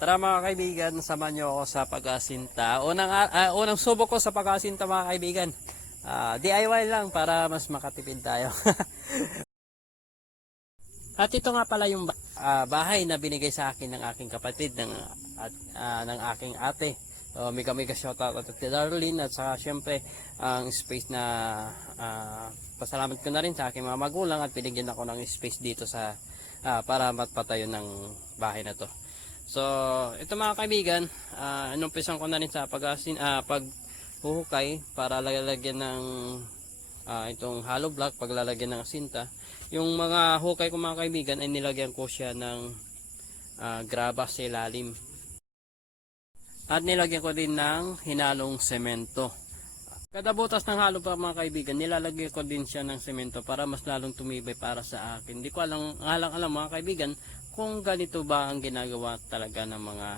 Tara mga kaibigan, samahan niyo ako sa pag-asinta. Unang, ah, unang subok ko sa pag-asinta mga kaibigan. Ah, DIY lang para mas makatipid tayo. At ito nga pala yung ah, bahay na binigay sa akin ng aking kapatid, ng, at, ah, ng aking ate. So, mega mega shoutout at kay Darlene at saka syempre ang space na ah, pasalamat ko na rin sa aking mga magulang at binigyan ako ng space dito sa ah, para matpatayo ng bahay na to. So, ito mga kaibigan, uh, inumpisan ko na rin sa pag-asin, ah, paghuhukay para lalagyan ng ah, itong hollow block, paglalagyan ng asinta. Yung mga hukay ko mga kaibigan ay nilagyan ko siya ng ah, graba sa ilalim. At nilagyan ko din ng hinalong semento. Kada butas ng halo pa mga kaibigan, nilalagay ko din siya ng semento para mas lalong tumibay para sa akin. Hindi ko alam, alang alam mga kaibigan kung ganito ba ang ginagawa talaga ng mga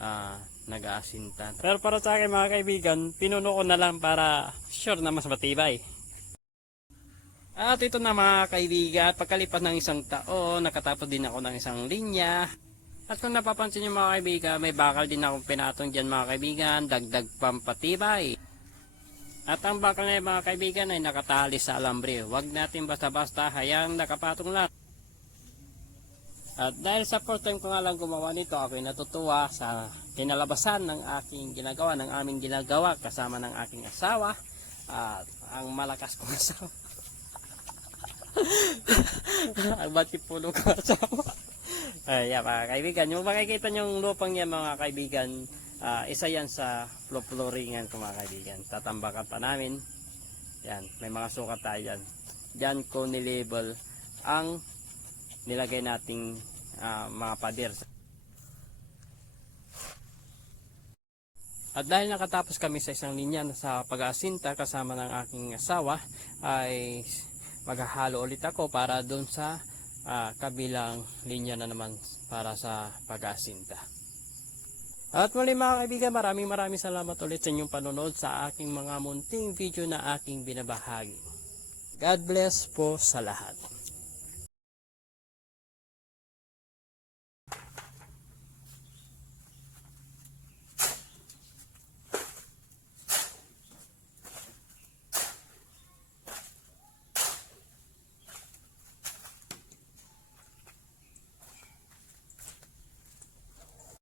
ah, nag-aasinta. Pero para sa akin mga kaibigan, pinuno ko na lang para sure na mas matibay. At ito na mga kaibigan, pagkalipas ng isang taon, nakatapos din ako ng isang linya. At kung napapansin nyo mga kaibigan, may bakal din akong pinatong dyan mga kaibigan, dagdag pampatibay. At ang bakal na mga kaibigan ay nakatali sa alambre. Huwag natin basta-basta hayang nakapatong lang. At dahil sa first time ko nga lang gumawa nito, ako ay natutuwa sa kinalabasan ng aking ginagawa, ng aming ginagawa kasama ng aking asawa at ang malakas kong asawa. ang batipulo ko asawa. Ay, yeah, mga kaibigan, yung makikita nyo lupang yan mga kaibigan, ah, isa yan sa flooringan ko mga kaibigan. Tatambakan pa namin. Yan, may mga sukat tayo yan. Diyan ko nilabel ang nilagay nating ah, mga pader. At dahil nakatapos kami sa isang linya sa pag-aasinta kasama ng aking asawa, ay maghahalo ulit ako para doon sa ah, kabilang linya na naman para sa pag-aasinta. At muli mga kaibigan, maraming maraming salamat ulit sa inyong panonood sa aking mga munting video na aking binabahagi. God bless po sa lahat.